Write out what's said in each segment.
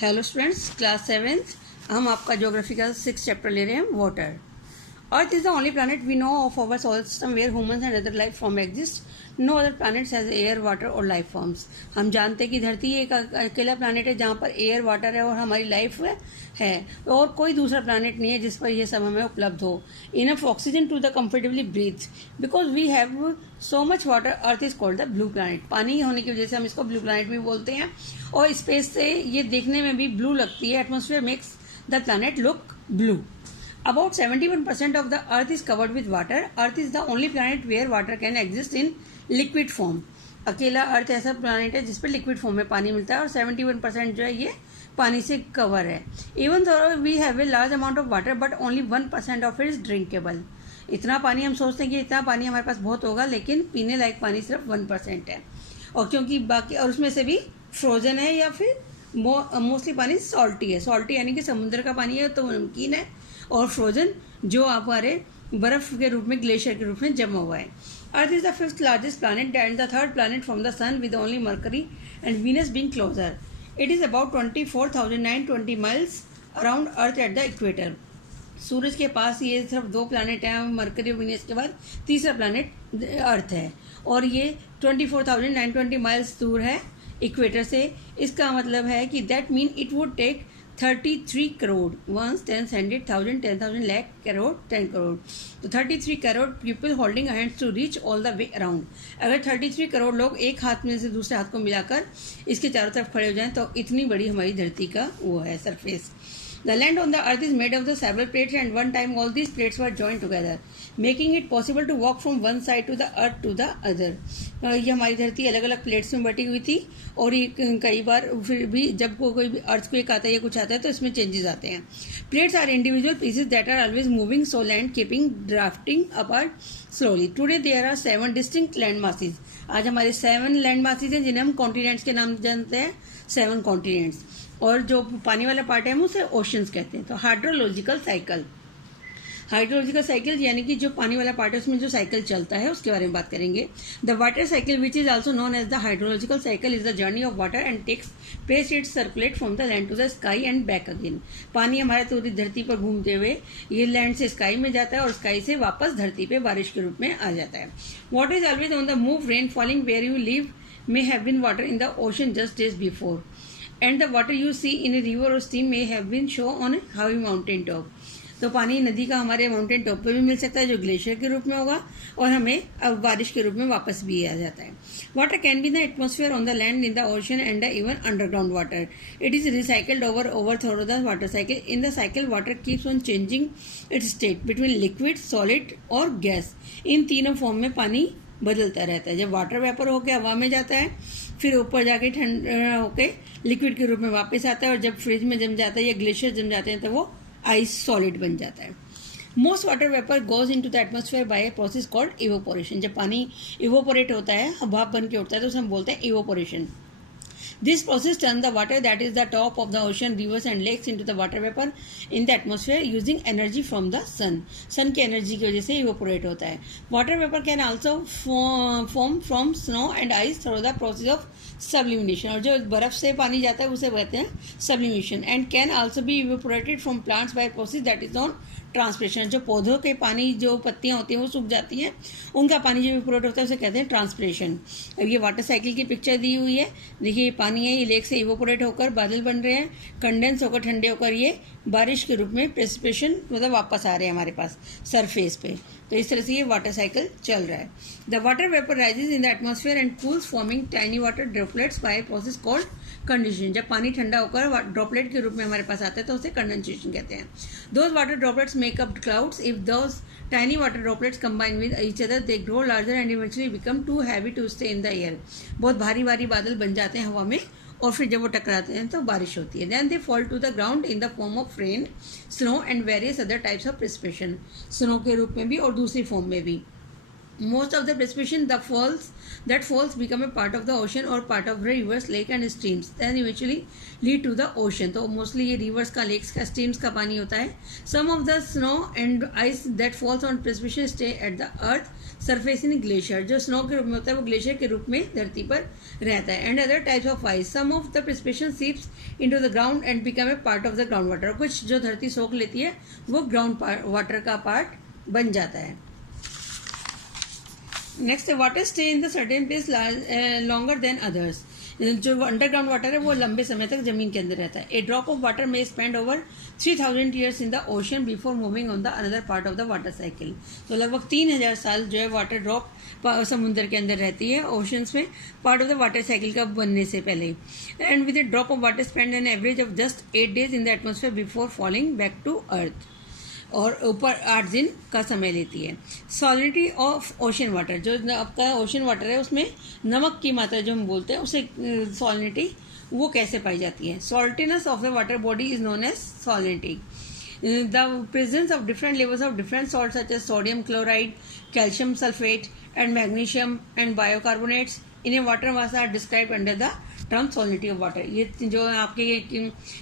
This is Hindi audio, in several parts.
Hello students, class 7th। हम आपका ज्योग्राफी का 6th चैप्टर ले रहे हैं, वाटर। Earth is the only planet we know of our solar system where humans and other life form exist. No other planets has air, water और लाइफ फॉर्म्स। हम जानते हैं कि धरती एक अकेला प्लानट है जहाँ पर एयर, वाटर है और हमारी लाइफ है। और कोई दूसरा प्लानट नहीं है जिस पर यह सब हमें उपलब्ध हो। Enough oxygen to the comfortably breathe because we have so much water. Earth is called the blue planet. पानी होने की वजह से हम इसको ब्लू प्लानट भी बोलते हैं। और स्पेस से ये देखने में भी ब्लू लगती है। Atmosphere makes the planet look blue. About 71% of the Earth is covered with water. Earth is the only planet where water can exist in liquid form. अकेला अर्थ ऐसा प्लानट है जिस पर लिक्विड फॉर्म में पानी मिलता है और 71% जो है ये पानी से कवर है। Even though we have a large amount of water but only 1% of it is drinkable. इतना पानी हम सोचते हैं कि इतना पानी हमारे पास बहुत होगा, लेकिन पीने लायक पानी सिर्फ 1% है। और क्योंकि बाकी और उसमें से भी फ्रोजन है या फिर मोस्टली पानी सॉल्टी है। सॉल्टी यानी कि समुद्र का पानी है तो नमकीन है, और फ्रोजन जो हमारे बर्फ के रूप में, ग्लेशियर के रूप में जमा हुआ है। Earth is the 5th largest planet and the 3rd planet from the sun with only Mercury and Venus being closer. It is about 24,920 miles around earth at the equator. सूरज के पास ये सिर्फ 2 प्लानट हैं, मरकरी और वीनस के बाद तीसरा प्लानट अर्थ है, और ये 24,920 माइल्स दूर है इक्वेटर से। इसका मतलब है कि that mean it would take 33 crore, 1 10 100,000 10,000 lakh crore 10 crore, तो 33 crore people holding hands to reach all the way around. अगर 33 करोड़ लोग एक हाथ में से दूसरे हाथ को मिलाकर इसके चारों तरफ खड़े हो जाएं तो इतनी बड़ी हमारी धरती का वो है surface. The land on the earth is made of the several plates, and one time all these plates were joined together, making it possible to walk from one side to the earth to the other. ये हमारी धरती अलग अलग प्लेट्स में बटी हुई थी, और ये कई बार फिर भी जब कोई भी अर्थक्वेक आता है या कुछ आता है तो इसमें चेंजेस आते हैं। Plates are individual pieces that are always moving, so land keeping drafting apart slowly. Today there are 7 distinct land masses. आज हमारे 7 लैंड मासेज हैं जिन्हें हम कॉन्टिनेंट्स के नाम जानते हैं, 7 कॉन्टिनेंट्स। और जो पानी वाला पार्ट है हम उसे ओशंस कहते हैं। तो हाइड्रोलॉजिकल साइकिल, हाइड्रोलॉजिकल साइकिल यानी कि जो पानी वाला पार्ट है उसमें जो साइकिल चलता है उसके बारे में बात करेंगे। The water cycle which is also known as the hydrological cycle is the journey of water and takes place it circulate from the land to the sky and back again. पानी हमारे पूरी धरती पर घूमते हुए ये लैंड से स्काई में जाता है और स्काई से वापस धरती पे बारिश के रूप में आ जाता है। Water is always on the move, rain falling where you live may have been water in the ocean just days before, and the water you see in a river or stream may have been shown on a high mountain top. तो पानी नदी का हमारे माउंटेन टॉप पे भी मिल सकता है जो ग्लेशियर के रूप में होगा, और हमें अब बारिश के रूप में वापस भी आ जाता है। Water can be the atmosphere on the land, in the ocean and even underground water. It is recycled over through the water cycle. In the cycle water keeps on changing it's state between liquid, solid और गैस। इन तीनों फॉर्म में पानी बदलता रहता है। जब वाटर वेपर होकर हवा में जाता है, फिर ऊपर जाके ठंडा होके लिक्विड के रूप में वापस आता है, और जब फ्रिज में जम जाता है या ग्लेशियर जम जाते हैं तो वो आइस सॉलिड बन जाता है। Most water vapour goes into the atmosphere by a process called evaporation. जब पानी इवोपोरेट होता है, भाप बन के उठता है, तो उसे हम बोलते हैं evaporation. This process turns the water that is the top of the ocean, rivers and lakes into the water vapor in the atmosphere using energy from the sun. Sun की एनर्जी की वजह से evaporate होता है। Water vapor can also form from snow and ice through the process of sublimation. और जो बर्फ से पानी जाता है उसे कहते हैं sublimation, and can also be evaporated from plants by a process that is known transpiration. जो पौधों के पानी, जो पत्तियां होती हैं वो सूख जाती हैं, उनका पानी जो इवोपोरेट होता है उसे कहते हैं ट्रांसपिरेशन। अब ये वाटर साइकिल की पिक्चर दी हुई है, देखिए ये पानी है, ये लेक से इवोपोरेट होकर बादल बन रहे हैं, कंडेंस होकर ठंडे होकर ये बारिश के रूप में प्रेसिपिटेशन मतलब वापस आ रहे हैं हमारे पास सरफेस पे। तो इस तरह से ये वाटर साइकिल चल रहा है। The water vapour rises in the atmosphere and cools forming tiny water droplets by process called condensation. जब पानी ठंडा होकर ड्रॉपलेट के रूप में हमारे पास आता है तो उसे कंडेंसेशन कहते हैं। Those water droplets make up clouds. If those tiny water droplets combine with each other they grow larger and eventually become too heavy to stay in the air. बहुत भारी भारी बादल बन जाते हैं हवा में, और फिर जब वो टकराते हैं तो बारिश होती है। Then they fall to the ground in the form of rain, snow and various other types of precipitation. Snow के रूप में भी और दूसरी फॉर्म में भी। Most of the precipitation that falls become a part of the ocean or part of rivers, lake and streams, then eventually lead to the ocean. तो mostly ये rivers का, lakes का, streams का पानी होता है. Some of the snow and ice that falls on precipitation stay at the earth surface in glacier. जो snow के रूप में होता है वो ग्लेशियर के रूप में धरती पर रहता है. And other types of ice. Some of the precipitation seeps into the ground and become a part of the groundwater. कुछ जो धरती सोख लेती है वो ग्राउंड वाटर का पार्ट बन जाता है. Next water stay in the certain place longer than others. जो अंडरग्राउंड वाटर है वो लंबे समय तक जमीन के अंदर रहता है. ए ड्रॉप ऑफ वाटर में spend over 3000 years in the ocean before moving on the another part of the water cycle. तो लगभग 3000 साल जो है वाटर ड्रॉप समुद्र के अंदर रहती है ओशंस में part of the water cycle का बनने से पहले. And with a drop of water spend an average of just 8 days in the atmosphere before falling back to earth. और ऊपर 8 दिन का समय लेती है. Salinity of ocean water. जो आपका ओशन वाटर है उसमें नमक की मात्रा जो हम बोलते हैं उसे सॉलिनिटी वो कैसे पाई जाती है. Saltiness of the water body is known as salinity. The presence of different levels of different salts such as sodium chloride, calcium sulfate and magnesium and bicarbonates in a water mass are described under the term salinity of water. ये जो आपके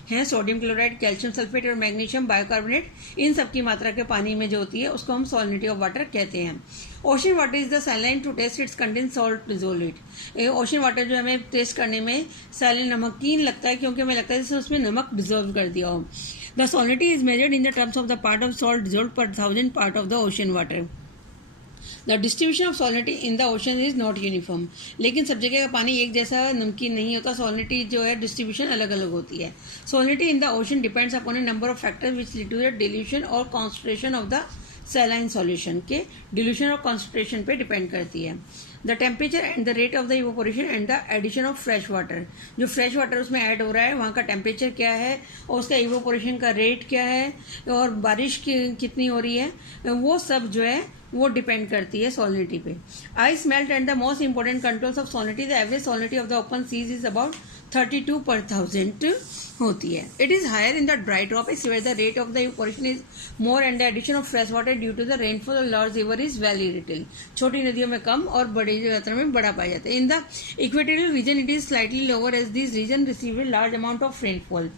हैं सोडियम क्लोराइड, कैल्शियम सल्फेट और मैग्नीशियम बायोकार्बोनेट, इन सब की मात्रा के पानी में जो होती है उसको हम सॉलिनिटी ऑफ वाटर कहते हैं. Ocean water is the saline to taste it's content salt dissolve. Ocean water जो हमें टेस्ट करने में सैलाइन नमकीन लगता है क्योंकि हमें लगता है जैसे उसमें नमक डिजोल्व कर दिया हो. The salinity is measured in the terms of the part of salt dissolved per 1000 part of the ocean water. The distribution of salinity in the ocean is not uniform. लेकिन सब जगह का पानी एक जैसा नमकीन नहीं होता. salinity जो है डिस्ट्रीब्यूशन अलग अलग होती है. salinity in the ocean depends upon a number of factors which lead to the dilution or concentration of the saline solution. के dilution और concentration पे डिपेंड करती है. The temperature and the rate of the evaporation and the addition of fresh water. जो फ्रेश वाटर उसमें ऐड हो रहा है वहाँ का टेम्परेचर क्या है और उसका इवोपोरेशन का रेट क्या है और बारिश कितनी हो रही है वो सब जो है वो डिपेंड करती है सॉलिनिटी पे. Ice melt and the most important controls of salinity. The average salinity of the open seas is about 32 per 1000 होती है. It is higher in the dry tropics where the rate of the evaporation is more and the addition of fresh water due to the rainfall of large river is very little. छोटी नदियों में कम और बड़ी मात्रा में बड़ा पाया जाता है. In the equatorial region it is slightly lower as this region receive a large amount of rainfall.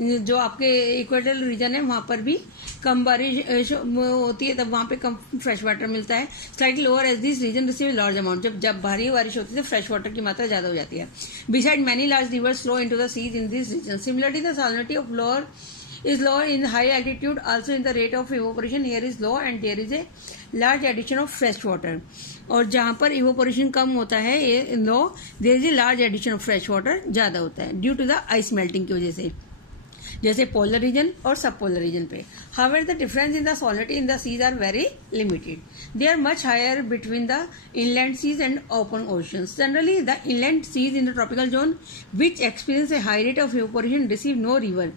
जो आपके इक्वेटोरियल रीजन है वहाँ पर भी कम बारिश होती है तब वहाँ पे कम फ्रेश वाटर मिलता है. Slightly lower as this region receive large amount. जब भारी बारिश होती है तो फ्रेश वाटर की मात्रा ज्यादा हो जाती है. Beside many large rivers flow into the seas in this region. Similarly the salinity of lower is lower in high altitude. Also in the rate of evaporation here is low and there is a large addition of fresh water. और जहाँ पर इवोपोरेशन कम होता है ये low there is a large addition of fresh water ज़्यादा होता है due to the ice melting की वजह से, जैसे पोलर रीजन और सब पोलर रीजन पे. However, the difference in the salinity in the seas are very limited. They are much higher between the inland seas and open oceans. Generally, the inland seas in the tropical zone which experience a high rate of evaporation receive no river.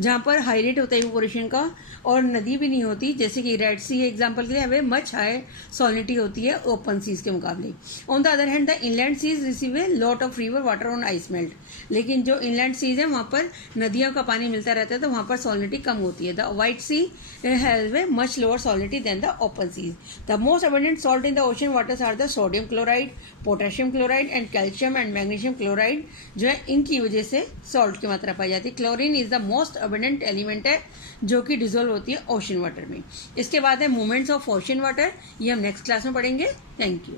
जहाँ पर हाई रेट होता है इवोपोरेशन का और नदी भी नहीं होती, जैसे कि रेड सी एग्जांपल के लिए हमें मच हाई सॉलिनिटी होती है ओपन सीज के मुकाबले. On the other hand the inland seas receive a lot of river water on ice melt. लेकिन जो इनलैंड सीज है वहाँ पर नदियों का पानी मिलता रहता है तो वहाँ पर सॉलिनिटी कम होती है. The White Sea has a much lower salinity than the open seas. The most abundant salt in the ocean waters are the sodium chloride, potassium chloride and calcium and magnesium chloride. जो है इनकी वजह से सॉल्ट की मात्रा पाई जाती है. Chlorine is the most abundant element है जो कि डिसॉल्व होती है ओशन वाटर में. इसके बाद है मूवमेंट्स ऑफ ओशन वाटर, ये हम नेक्स्ट क्लास में पढ़ेंगे. Thank you.